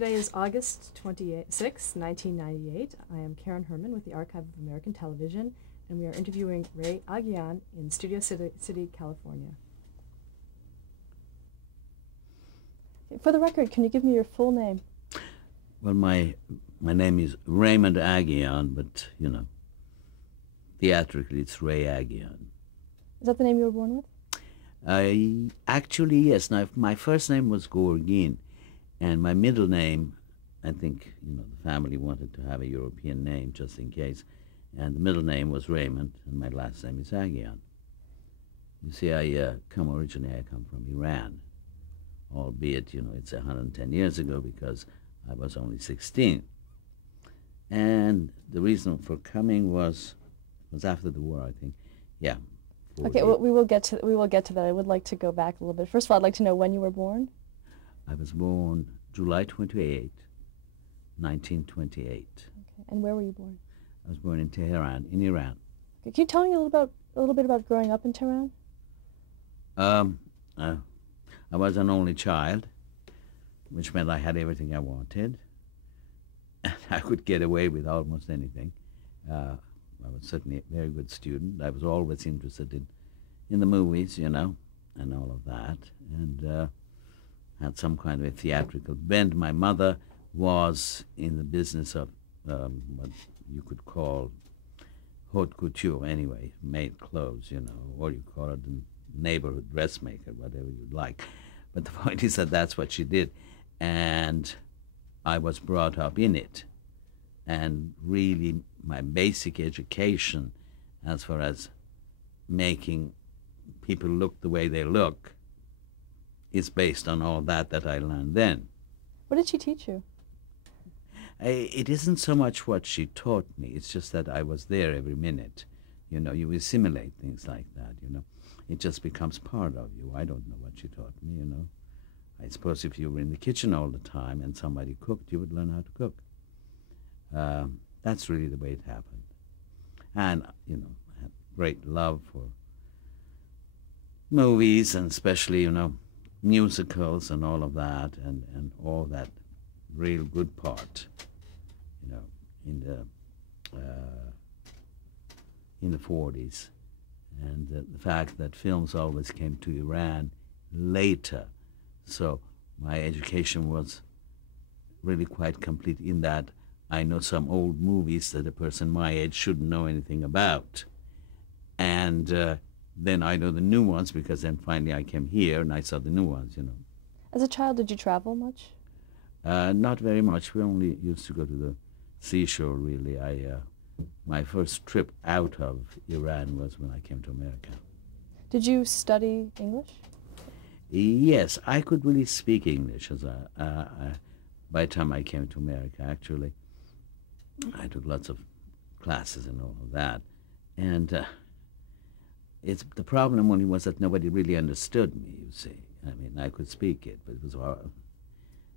Today is August 6, 1998. I am Karen Herman with the Archive of American Television, and we are interviewing Ray Aghayan in Studio City, California. For the record, can you give me your full name? Well, my name is Raymond Aghayan, but, theatrically it's Ray Aghayan. Is that the name you were born with? Actually, yes. Now, my first name was Gorgin, and my middle name, I think, the family wanted to have a European name just in case, and the middle name was Raymond, and my last name is Aghayan. You see, I come from Iran, albeit, it's 110 years ago because I was only 16. And the reason for coming was after the war, I think. Yeah. Okay, well, we will get to that. I would like to go back a little bit. First of all, I'd like to know when you were born. I was born July 28, 1928. Okay, and where were you born? I was born in Tehran, in Iran. Okay, can you tell me a little bit about growing up in Tehran? I was an only child, which meant I had everything I wanted, and I could get away with almost anything. I was certainly a very good student. I was always interested in the movies, and all of that, and had some kind of a theatrical bent. My mother was in the business of what you could call haute couture, anyway, made clothes, or you call it the neighborhood dressmaker, whatever you'd like. But the point is that that's what she did, and I was brought up in it. And really, my basic education, as far as making people look the way they look, is based on all that I learned then. What did she teach you? It isn't so much what she taught me, it's just that I was there every minute. You assimilate things like that, It just becomes part of you. I don't know what she taught me, I suppose if you were in the kitchen all the time and somebody cooked, you would learn how to cook. That's really the way it happened. And, I had great love for movies, and especially, musicals and all of that, and all that real good part, in the 40s. And the fact that films always came to Iran later. So my education was really quite complete in that I know some old movies that a person my age shouldn't know anything about. And then I know the new ones because then finally I came here and I saw the new ones, As a child, did you travel much? Not very much. We only used to go to the seashore, really. My first trip out of Iran was when I came to America. Did you study English? Yes, I could really speak English by the time I came to America, actually. I took lots of classes and all of that. And the problem only was that nobody really understood me, you see. I mean, I could speak it, but it was hard.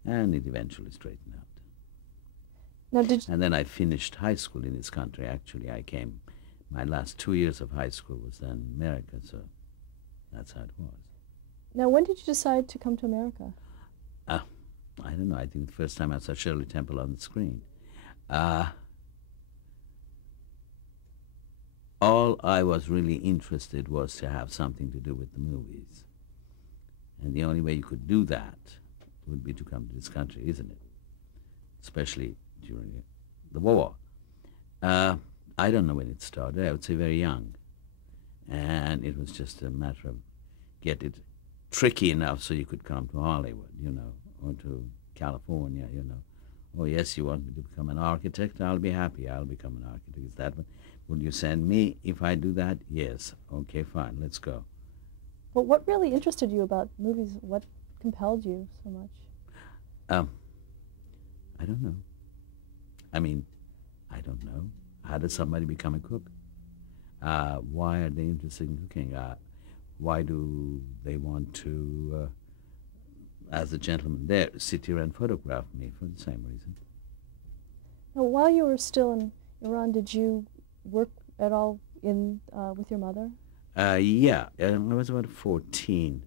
And it eventually straightened out. Now, and then I finished high school in this country. Actually, my last 2 years of high school was done in America, so that's how it was. Now, when did you decide to come to America? I don't know. I think the first time I saw Shirley Temple on the screen. All I was really interested was to have something to do with the movies. And the only way you could do that would be to come to this country, isn't it? Especially during the war. I don't know when it started. I would say very young. And it was just a matter of get it tricky enough so you could come to Hollywood, or to California, Oh, yes, you want me to become an architect? I'll be happy. I'll become an architect. Is that what? Will you send me if I do that? Yes. Okay, fine. Let's go. Well, what really interested you about movies? What compelled you so much? I don't know. I don't know. How does somebody become a cook? Why are they interested in cooking? Why do they want to, as a gentleman there, sit here and photograph me for the same reason? Now, while you were still in Iran, did you work at all with your mother? Yeah, I was about 14,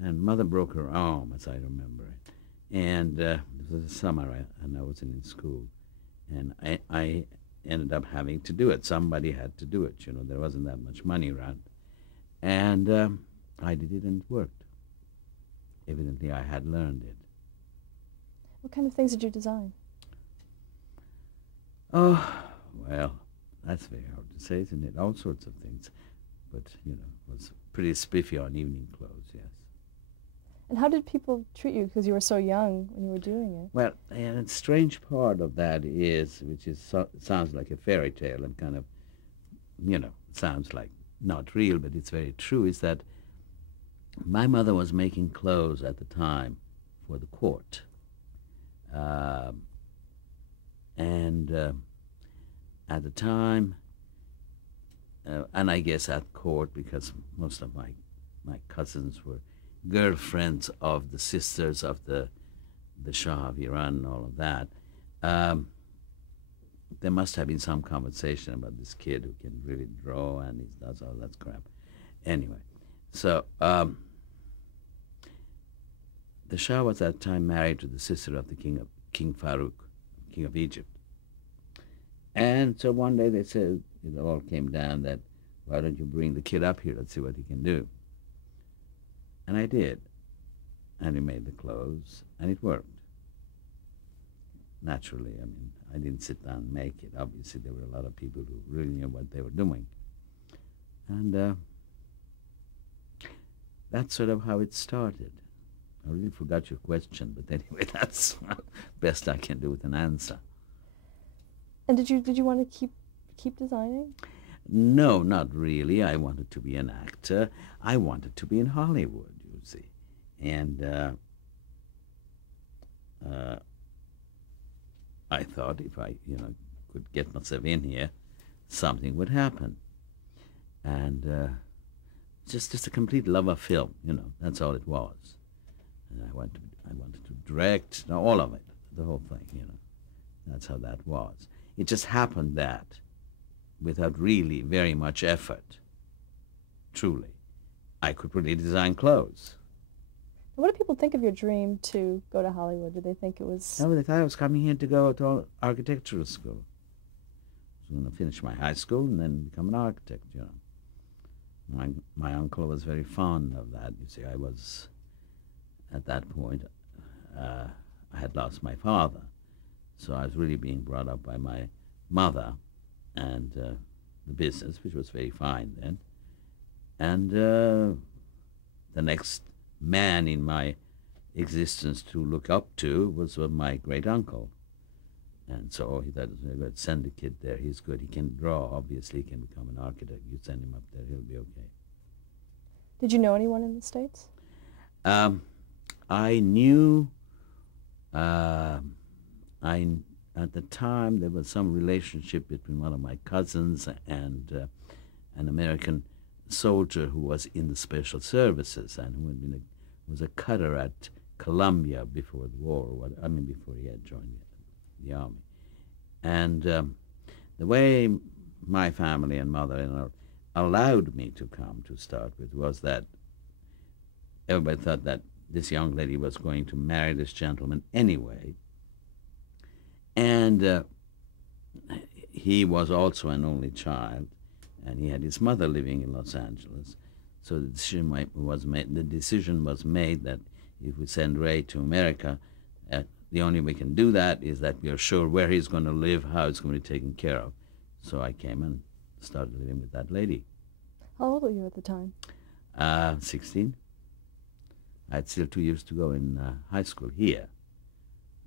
and Mother broke her arm, as I remember it. And it was the summer, and I wasn't in school. And I ended up having to do it. Somebody had to do it, There wasn't that much money around. And I did it, and it worked. Evidently, I had learned it. What kind of things did you design? Oh, well, that's very hard to say, isn't it? All sorts of things. But, it was pretty spiffy on evening clothes, yes. And how did people treat you because you were so young when you were doing it? Well, and a strange part of that is, which is sounds like a fairy tale and kind of, sounds like not real, but it's very true, is that my mother was making clothes at the time for the court. And at the time, and I guess at court, because most of my cousins were girlfriends of the sisters of the Shah of Iran and all of that, there must have been some conversation about this kid who can really draw and he does all that crap. Anyway, so the Shah was at the time married to the sister of the King Farouk, King of Egypt. And so one day they said, it all came down that, why don't you bring the kid up here, let's see what he can do. And I did. And he made the clothes, and it worked. Naturally, I didn't sit down and make it. Obviously, there were a lot of people who really knew what they were doing. And that's sort of how it started. I really forgot your question, but anyway, that's best I can do with an answer. And did you want to keep designing? No, not really. I wanted to be an actor. I wanted to be in Hollywood, you see. And I thought if I, could get myself in here, something would happen. And just a complete love of film, that's all it was. And I wanted to direct, all of it, the whole thing, That's how that was. It just happened that, without really very much effort, truly, I could really design clothes. What do people think of your dream to go to Hollywood? Did they think it was... No, they thought I was coming here to go to architectural school. I was going to finish my high school and then become an architect, My uncle was very fond of that. You see, I was, at that point, I had lost my father. So I was really being brought up by my mother and the business, which was very fine then. And the next man in my existence to look up to was my great uncle. And so he thought, send the kid there, he's good, he can draw, obviously he can become an architect, you send him up there, he'll be okay. Did you know anyone in the States? I knew, at the time there was some relationship between one of my cousins and an American soldier who was in the special services and who had been was a cutter at Columbia before the war, before he had joined the army. And the way my family and mother-in-law allowed me to come to start with was that everybody thought that this young lady was going to marry this gentleman anyway. And he was also an only child, and he had his mother living in Los Angeles. So the decision was made that if we send Ray to America, the only way we can do that is that we are sure where he's going to live, how it's going to be taken care of. So I came and started living with that lady. How old were you at the time? 16. I had still 2 years to go in high school here.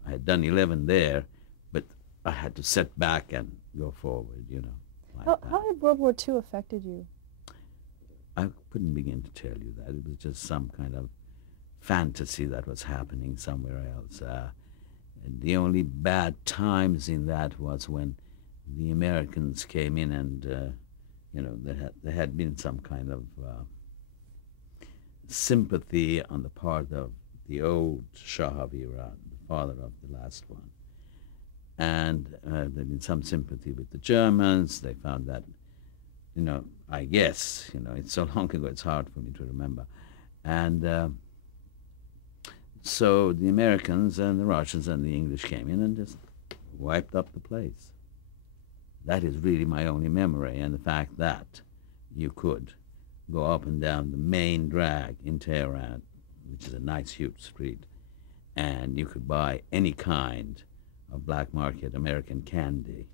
I had done 11 there, but I had to set back and go forward, How had World War II affected you? I couldn't begin to tell you that. It was just some kind of fantasy that was happening somewhere else. The only bad times in that was when the Americans came in and, there had been some kind of sympathy on the part of the old Shah of Iran, the father of the last one. And there had been some sympathy with the Germans. They found that, I guess, it's so long ago it's hard for me to remember. And So the Americans and the Russians and the English came in and just wiped up the place. That is really my only memory, and the fact that you could go up and down the main drag in Tehran, which is a nice huge street, and you could buy any kind of black market American candy.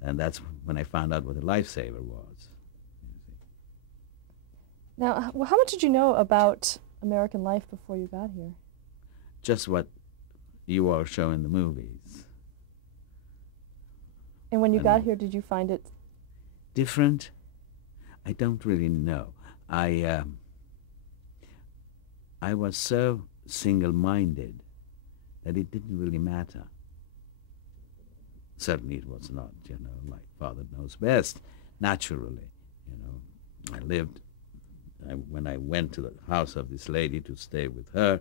And that's when I found out what a lifesaver was. Now, how much did you know about American life before you got here? Just what you all show in the movies. And when you got here, did you find it different? I don't really know. I was so single-minded that it didn't really matter. Certainly it was not, like Father knows best, naturally. When I went to the house of this lady to stay with her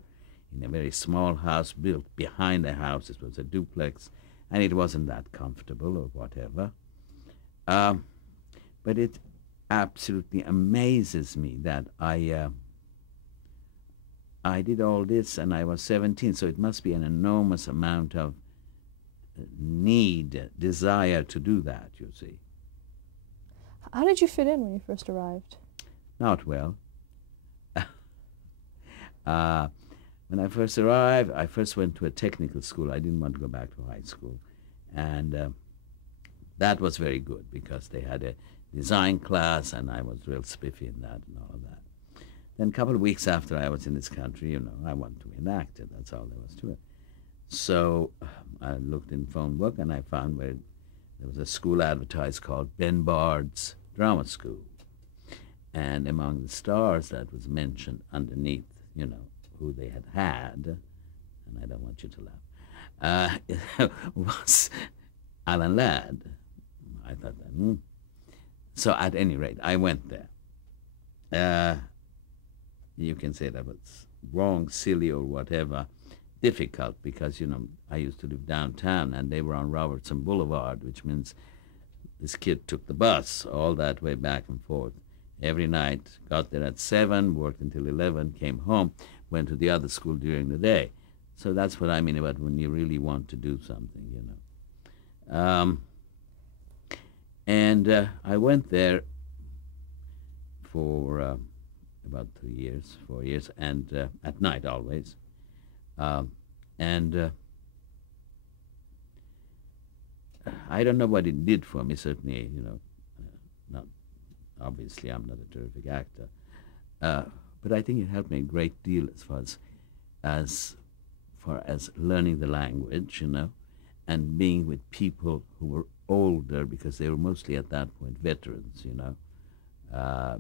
in a very small house built behind the house. It was a duplex, and it wasn't that comfortable or whatever. But it absolutely amazes me that I did all this and I was 17, so it must be an enormous amount of desire to do that, you see. How did you fit in when you first arrived? Not well. When I first arrived, I first went to a technical school. I didn't want to go back to high school. And that was very good because they had a design class and I was real spiffy in that and all of that. Then a couple of weeks after I was in this country, I wanted to be an actor. That's all there was to it. So I looked in the phone book and I found where there was a school advertised called Ben Bard's Drama School. And among the stars that was mentioned underneath, who they had, and I don't want you to laugh, was Alan Ladd. I thought that, So at any rate, I went there. You can say that was wrong, silly, or whatever, difficult, because, I used to live downtown, and they were on Robertson Boulevard, which means this kid took the bus all that way back and forth. Every night, got there at 7, worked until 11, came home, went to the other school during the day. So that's what I mean about when you really want to do something, And I went there for about 3 years, 4 years, and at night always. And I don't know what it did for me, certainly, not obviously I'm not a terrific actor, but I think it helped me a great deal as far as learning the language, and being with people who were older, because they were mostly at that point veterans,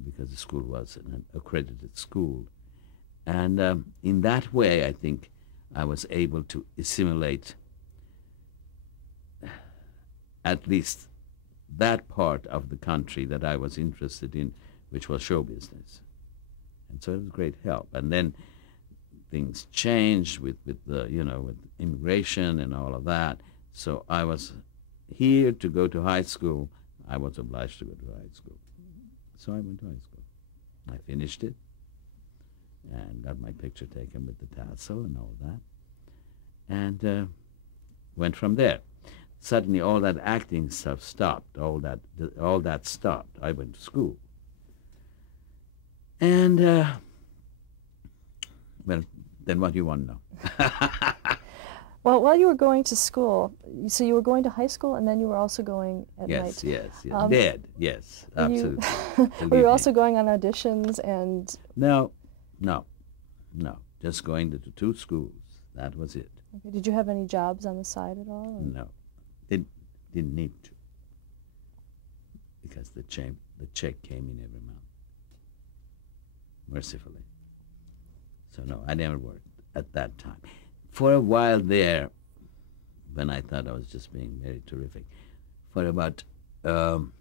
because the school was an accredited school. And in that way, I think I was able to assimilate at least that part of the country that I was interested in, which was show business. And so it was great help. And then things changed with immigration and all of that. So I was here to go to high school. I was obliged to go to high school. So I went to high school. I finished it and got my picture taken with the tassel and all that. And went from there. Suddenly all that acting stuff stopped. All that stopped. I went to school. And, well, then what do you want to know? Well, while you were going to school, so you were going to high school and then you were also going at night. Yes. Yes, absolutely. Were you also going on auditions and... No. Just going to the 2 schools. That was it. Okay. Did you have any jobs on the side at all? Or? No. Didn't need to. Because the check came in every month. Mercifully. So no, I never worked at that time. For a while there, when I thought I was just being very terrific, for about, can't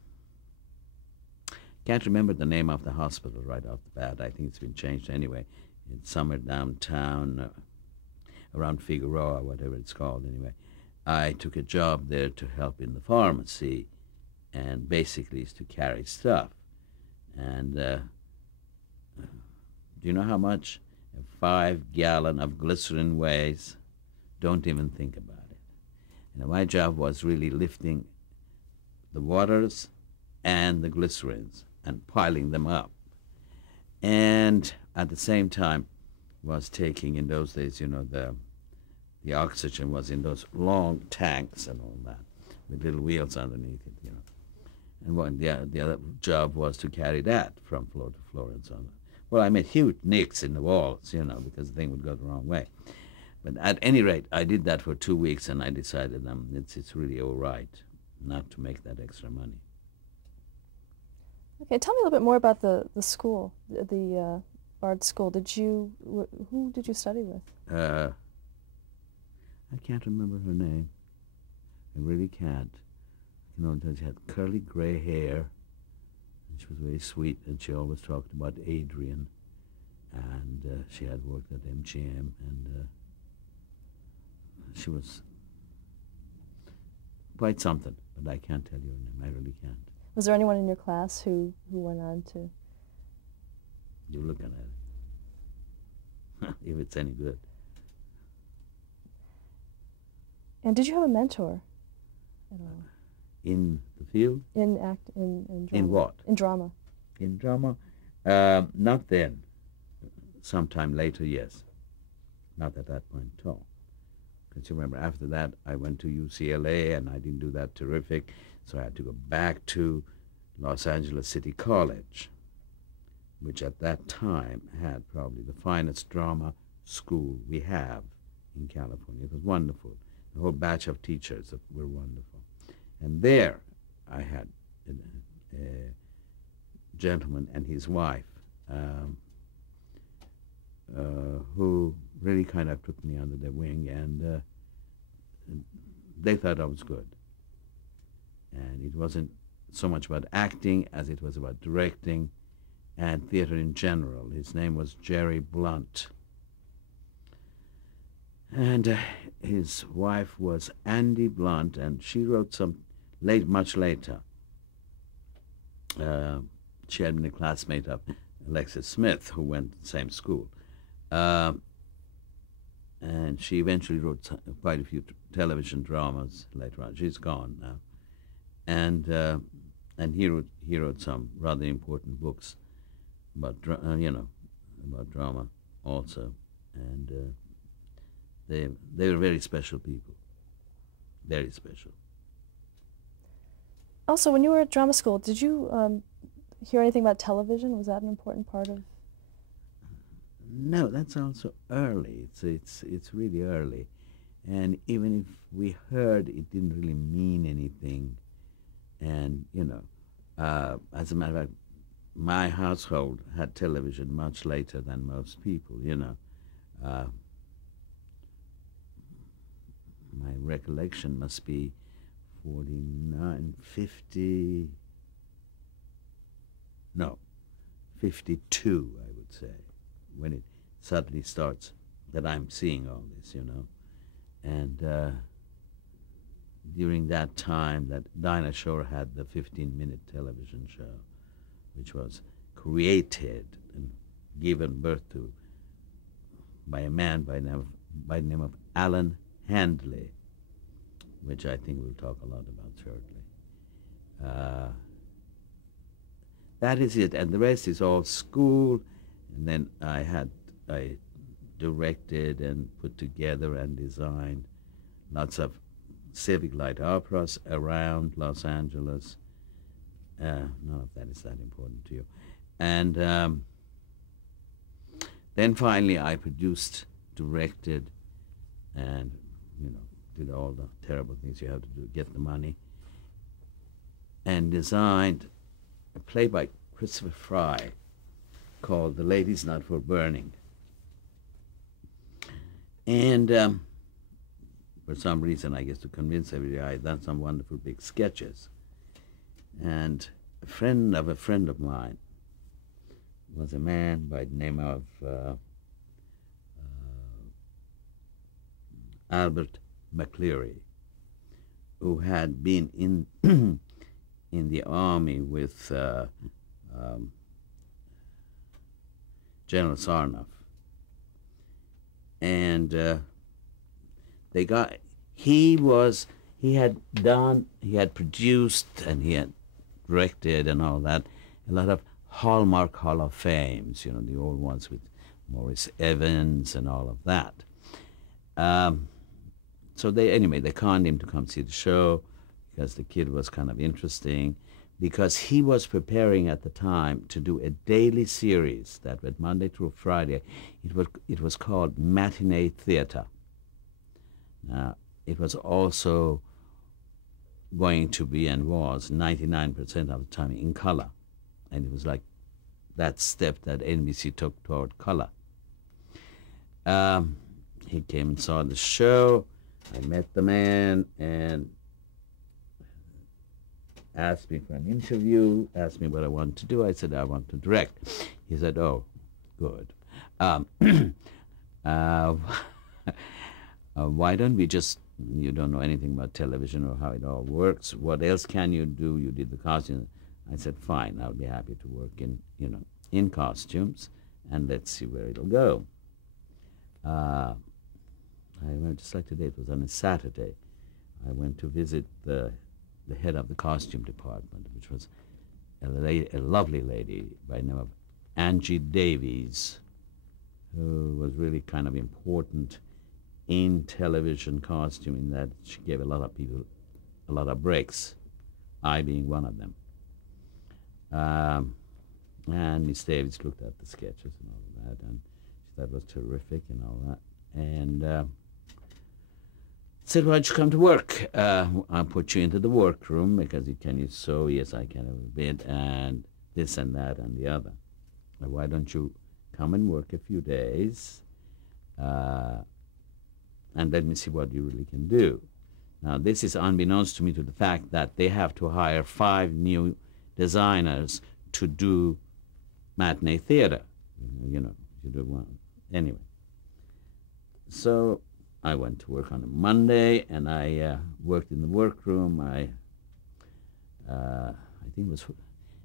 remember the name of the hospital right off the bat. I think it's been changed anyway. It's somewhere downtown, around Figueroa, whatever it's called anyway. I took a job there to help in the pharmacy, and basically is to carry stuff. And do you know how much a 5 gallon of glycerin weighs, don't even think about it. And my job was really lifting the waters and the glycerins and piling them up. And at the same time was taking, in those days, the oxygen was in those long tanks and all that, with little wheels underneath it. And the other job was to carry that from floor to floor and so on. Well, I made huge nicks in the walls, because the thing would go the wrong way. But at any rate, I did that for 2 weeks, and I decided it's really all right not to make that extra money. Okay, tell me a little bit more about the school, the Bard School. Who did you study with? I can't remember her name. I really can't. She had curly gray hair, and she was very sweet, and she always talked about Adrian, and she had worked at MGM, and she was quite something, but I can't tell you her name. I really can't. Was there anyone in your class who went on to? You're looking at it. If it's any good. And did you have a mentor at all? In the field? In drama. In what? In drama. In drama? Not then. Sometime later, yes. Not at that point at all. Because you remember, after that, I went to UCLA, and I didn't do that terrific, so I had to go back to Los Angeles City College, which at that time had probably the finest drama school we have in California. It was wonderful. The whole batch of teachers were wonderful. And there I had a gentleman and his wife who really kind of took me under their wing, and they thought I was good. And it wasn't so much about acting as it was about directing and theater in general. His name was Jerry Blunt. And his wife was Andy Blunt, and she wrote much later. She had been a classmate of Alexis Smith, who went to the same school. And she eventually wrote quite a few television dramas later on. She's gone now. And he wrote some rather important books about drama also. And they were very special people, very special. Also, when you were at drama school, did you hear anything about television? Was that an important part of? No, that's also early. It's really early, and even if we heard, it didn't really mean anything. And as a matter of fact, my household had television much later than most people. My recollection must be 49, 50, no, 52, I would say, when it suddenly starts that I'm seeing all this, And during that time, that Dinah Shore had the 15-minute television show, which was created and given birth to by a man by the name of Alan Handley, which I think we'll talk a lot about shortly. That is it, and the rest is all school. And then I directed and put together and designed lots of civic light operas around Los Angeles. None of that is that important to you. And then finally I produced, directed, and did all the terrible things you have to do, get the money, and designed a play by Christopher Fry called The Lady's Not for Burning. And for some reason, I guess to convince everybody, I had done some wonderful big sketches. And a friend of mine was a man by the name of Albert McCleary, who had been in in the army with General Sarnoff. and they got he had produced and he had directed and all that a lot of Hallmark Hall of Fames, the old ones with Maurice Evans and all of that. So they conned him to come see the show because the kid was kind of interesting, because he was preparing at the time to do a daily series that went Monday through Friday. It was called Matinee Theater. Now, it was also going to be, and was 99% of the time, in color. And it was like that step that NBC took toward color. He came and saw the show. I met the man and asked me for an interview, asked me what I wanted to do. I said, I want to direct. He said, oh, good. Why don't we just, you don't know anything about television or how it all works. What else can you do? You did the costumes. I said, fine, I'll be happy to work in costumes, and let's see where it'll go. I went, just like today, it was on a Saturday. I went to visit the head of the costume department, which was a lovely lady by the name of Angie Davies, who was really kind of important in television costume, in that she gave a lot of people a lot of breaks, I being one of them. And Miss Davies looked at the sketches and all of that, and she thought it was terrific and all that. And said, why don't you come to work? I'll put you into the workroom, because can you sew? Yes, I can a bit, and this and that and the other. Why don't you come and work a few days, and let me see what you really can do. Now, this is unbeknownst to me to the fact that they have to hire 5 new designers to do matinee theater. You do one. Anyway. So I went to work on a Monday, and I worked in the workroom. I think it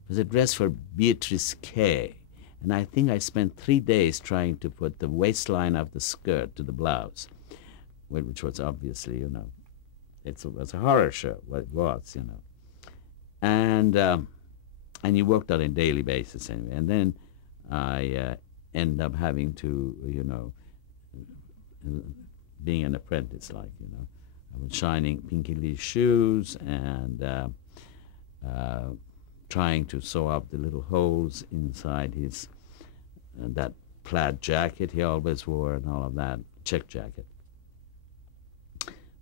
was a dress for Beatrice Kay. And I think I spent 3 days trying to put the waistline of the skirt to the blouse, which was obviously, it was a horror show, what it was, And you worked on a daily basis anyway. And then I ended up having to, being an apprentice, I was shining Pinky Lee's shoes and trying to sew up the little holes inside his, that plaid jacket he always wore and all of that, check jacket.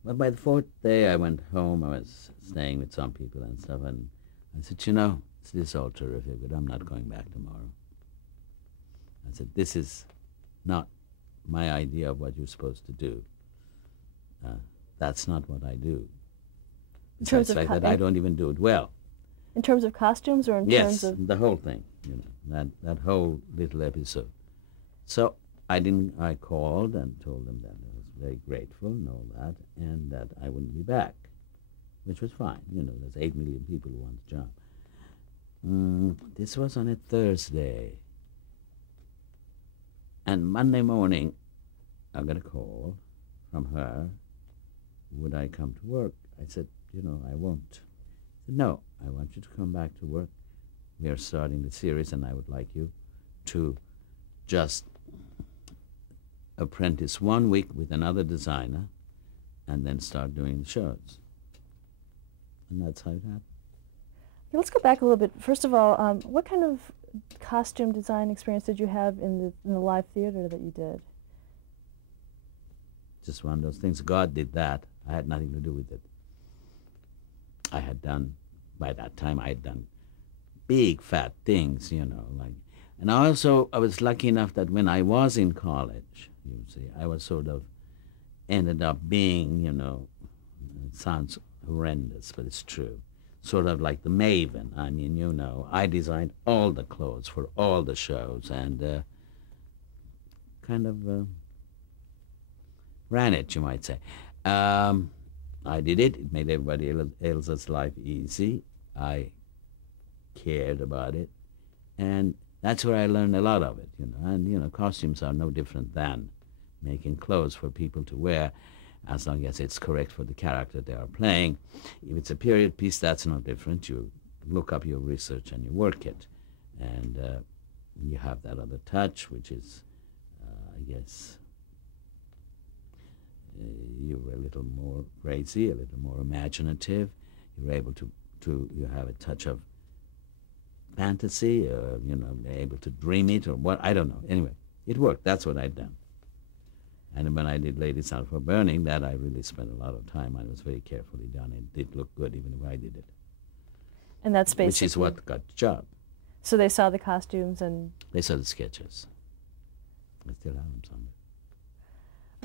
But by the 4th day I went home. I was staying with some people and stuff, and I said, this is all terrific, but I'm not going back tomorrow. I said, this is not my idea of what you're supposed to do. That's not what I do. In terms of that I don't even do it well. In terms of costumes, or in terms of... Yes, the whole thing, that whole little episode. So I called and told them that I was very grateful and all that, and that I wouldn't be back, which was fine. There's 8 million people who want the job. This was on a Thursday. And Monday morning, I got a call from her. Would I come to work? I said, I won't. She said, no, I want you to come back to work. We are starting the series, and I would like you to just apprentice 1 week with another designer and then start doing the shows. And that's how it happened. Let's go back a little bit. First of all, what kind of costume design experience did you have in the live theater that you did? Just one of those things. God did that. I had nothing to do with it. By that time, I had done big, fat things, and I was lucky enough that when I was in college, I was sort of ended up being, it sounds horrendous, but it's true, sort of like the maven. I mean, I designed all the clothes for all the shows and kind of ran it, you might say. I did it. It made everybody else's life easy. I cared about it. And that's where I learned a lot of it, And, costumes are no different than making clothes for people to wear, as long as it's correct for the character they are playing. If it's a period piece, that's no different. You look up your research and you work it. And you have that other touch, which is, I guess, you're a little more crazy, a little more imaginative. You're able to you have a touch of fantasy, you know, able to dream it or what, I don't know. Anyway, it worked. That's what I'd done. And when I did Ladies Out for Burning, that I really spent a lot of time on. It was very carefully done. It did look good even if I did it. And that's basically... Which is what got the job. So they saw the costumes and... They saw the sketches. I still have them somewhere.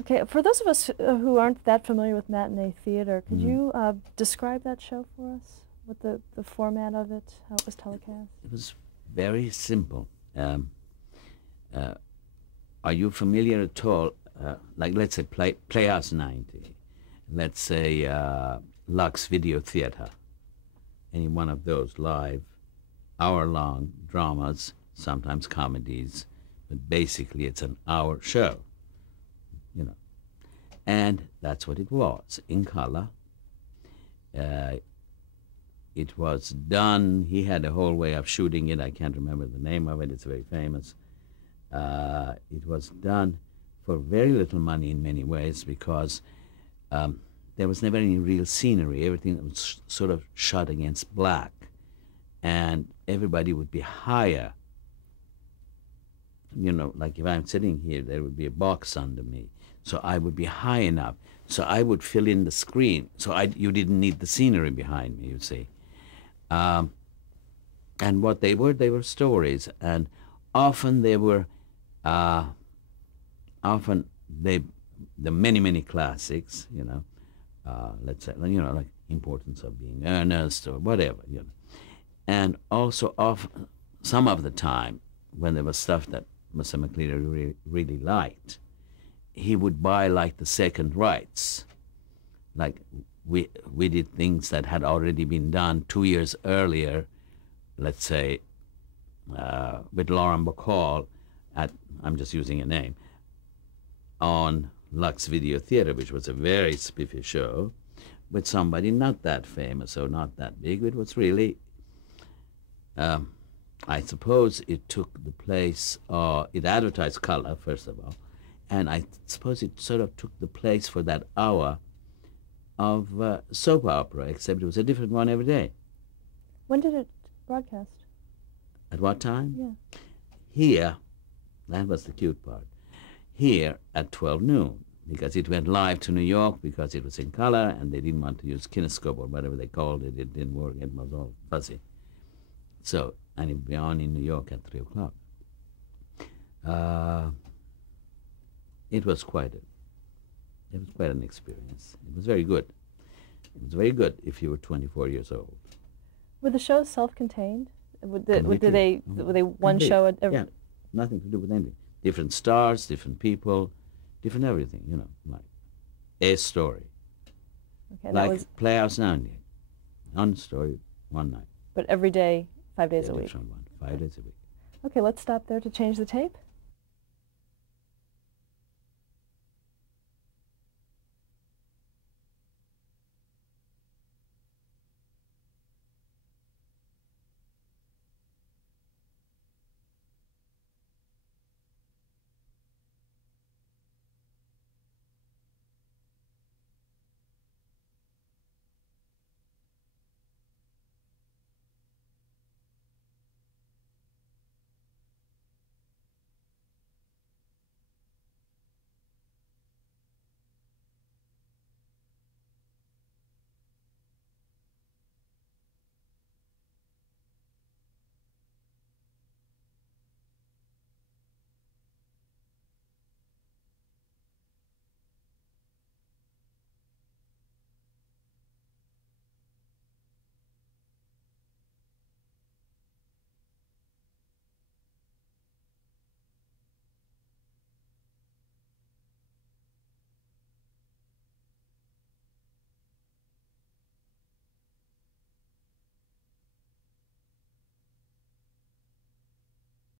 Okay, for those of us who aren't that familiar with matinee theater, could you describe that show for us? What the format of it, how it was telecast? It was very simple. Are you familiar at all, like let's say Playhouse 90, let's say Lux Video Theater, any one of those live, hour-long dramas, sometimes comedies, but basically it's an hour show, you know. And that's what it was, in color. It was done, he had a whole way of shooting it, I can't remember the name of it, it's very famous. It was done for very little money in many ways because there was never any real scenery. Everything was sort of shot against black. And everybody would be higher. You know, like if I'm sitting here, there would be a box under me. So I would be high enough. So I would fill in the screen. So you didn't need the scenery behind me, you see. And what they were stories. And often they were, the many classics, you know, let's say, you know, like Importance of Being Earnest or whatever, you know. And also some of the time, when there was stuff that Mr. McLeary really liked, he would buy like the second rights. Like we did things that had already been done 2 years earlier, let's say, with Lauren Bacall at, I'm just using a name, on Lux Video Theater, which was a very spiffy show, with somebody not that famous or not that big. It was really, I suppose it took the place, it advertised color, first of all, and I suppose it sort of took the place for that hour of soap opera, except it was a different one every day. When did it broadcast? At what time? Yeah. Here, that was the cute part, here at 12 noon, because it went live to New York because it was in color and they didn't want to use kinescope or whatever they called it. It didn't work. It was all fuzzy. So, and it would be on in New York at 3 o'clock. It was quite an experience. It was very good. It was very good if you were 24 years old. Were the shows self-contained? Were they one Complete. show at every... Yeah, nothing to do with anything. Different stars, different people, different everything, you know, like a story. Okay, like that was... Playhouse 90, one story, one night. But every day, 5 days a Yeah, week. different one, 5 days a week. Okay, let's stop there to change the tape.